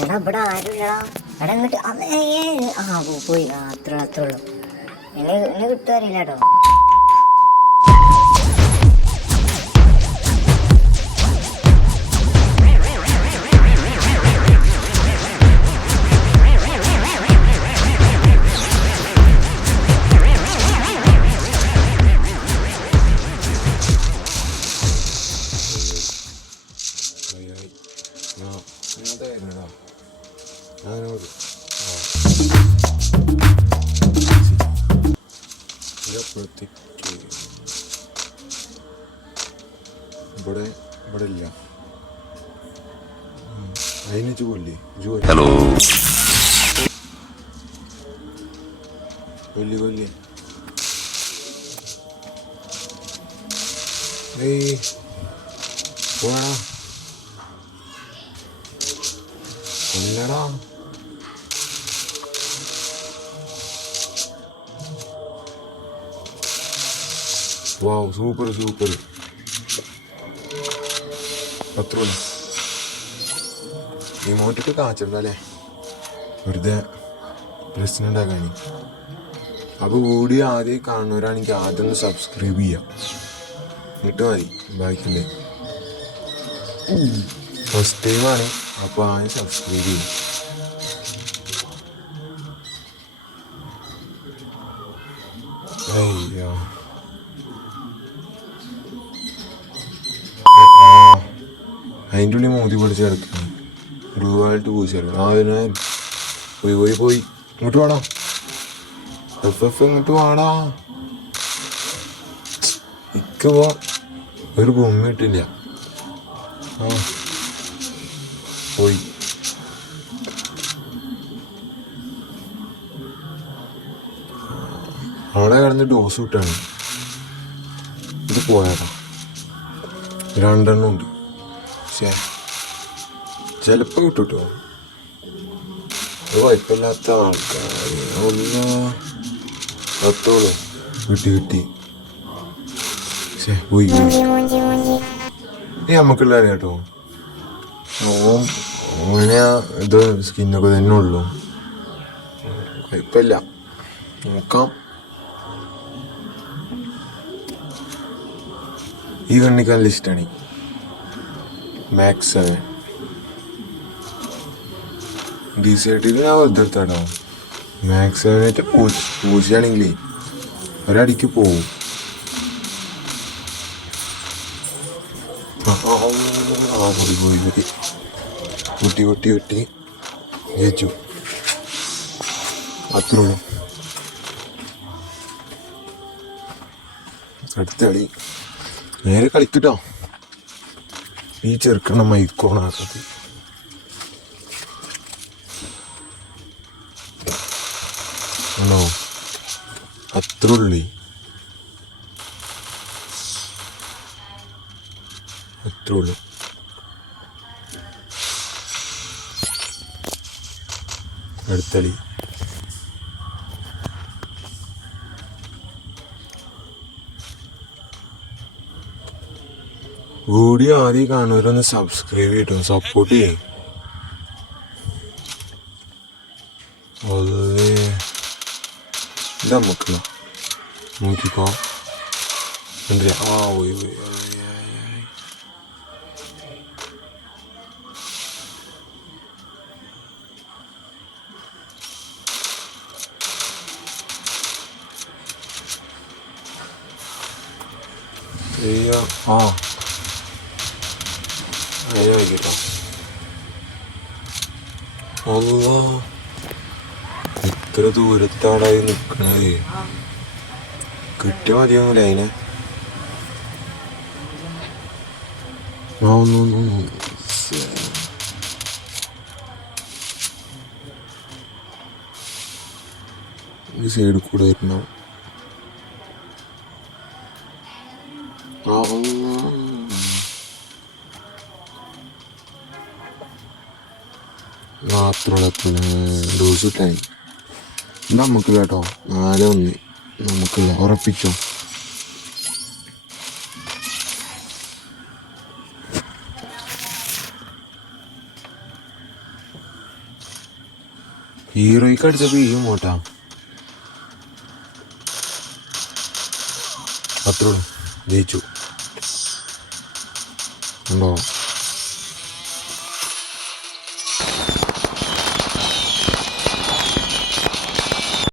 എടാ ഇവിടെ ആരുമില്ലടാ. എടാ ഇങ്ങോട്ട് പോയി. അത്രേ ഉള്ളൂ. എന്നെ കിട്ടുകാരില്ല കേട്ടോ. ഇവിടെ ഇല്ല. അതിന് ജോലി ഹലോ കൊല്ലി ഏയ് പോടാ കൊല്ലടാ. വാവ് സൂപ്പർ അത്ര ഇമോട്ടിട്ട് കാച്ചിട്ടുണ്ടല്ലേ വെറുതെ പ്രശ്നം ഉണ്ടാക്കാനി. അപ്പോൾ വീഡിയോ ആദ്യം കാണുന്നവരാണെങ്കിൽ ആദ്യം ഒന്ന് സബ്സ്ക്രൈബ് ചെയ്യാം. എന്നിട്ട് മതി ബാക്കിയുണ്ട്. ഫസ്റ്റ് ടൈമാണ് അപ്പോൾ ആദ്യം സബ്സ്ക്രൈബ് ചെയ്യും. അയ്യോ അതിൻ്റെ ഉള്ളിൽ മോതി പിടിച്ച് കിടക്കുന്നു. ബ്ലൂവായിട്ട് പൂച്ചെടുക്കണം. അതിന് പോയി ഇങ്ങോട്ട് വേണോ ഇങ്ങോട്ട് വേണോ. ഇക്കപ്പോ ഒരു ഭൂമി ഇട്ടില്ല. പോയി അവിടെ കിടന്ന് ഡോസ് വിട്ടാണ്. ഇത് പോയാടാ. 2 ഉണ്ട്. ചിലപ്പോൾ കിട്ടും കേട്ടോ. അത് കുഴപ്പമില്ലാത്ത ആൾക്കാർ ഒന്ന് പത്തോളൂ കിട്ടി. പോയി നമുക്കുള്ള അറിയാം കേട്ടോ. ഓനെ ഇത് സ്കിന്നൊക്കെ തന്നെ ഉള്ളു. കുഴപ്പമില്ല, നോക്കാം. ഈ കണ്ണിക്ക് നല്ല ഇഷ്ടമാണ് മാക്സ്. DC ഞാൻ വെറുതെടുത്താട്ടോ. മാക്സ് ആയിട്ട് പൂച്ചയാണെങ്കിലേ ഒരടിക്ക് പോവും. കുട്ടി ജയിച്ചു. അത്രേ ഉള്ളൂ. അടുത്ത കളി നേരെ കളിക്കട്ടോ. ഈ ചെറുക്കണ മൈക്കോണാക്കത്. ഹലോ അത്ര ഉള്ളി. അടുത്തളി വീഡിയോ ആദ്യം കാണുന്നവരൊന്ന് സബ്സ്ക്രൈബ് ചെയ്യട്ടോ, സപ്പോർട്ട് ചെയ്യും. അത് നമുക്ക് നോക്കിക്കോ. പോയി കേട്ടോ. ഇത്ര ദൂരത്താടായി നിൽക്കണത്. കിട്ടിയ മതിയൊന്നുമില്ല അതിനെ. ഈ സൈഡിൽ കൂടെ വരണം. ഡോസ് ഇട്ടായി നമുക്കില്ല കേട്ടോ. 4-1 നമുക്കില്ല. ഉറപ്പിച്ചോ. ഹീറോയ്ക്ക് അടിച്ചപ്പോൾ ഈ മോട്ടാ അത്രേ ഉള്ളൂ. ജയിച്ചു ഉണ്ടോ?